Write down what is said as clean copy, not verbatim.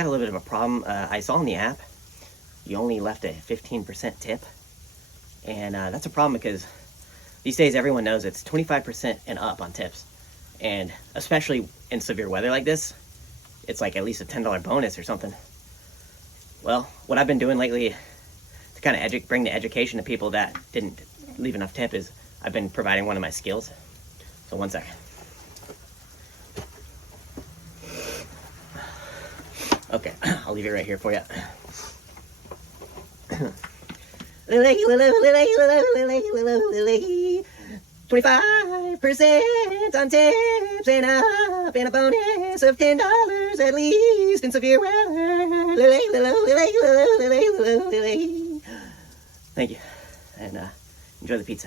I had a little bit of a problem. I saw on the app you only left a 15% tip, and that's a problem because these days everyone knows it's 25% and up on tips, and especially in severe weather like this, it's like at least a $10 bonus or something. Well, what I've been doing lately to kind of bring the education to people that didn't leave enough tip is I've been providing one of my skills. So one second. Okay, I'll leave it right here for you. 25% on tips and up, and a bonus of $10 at least in severe weather. Thank you, and enjoy the pizza.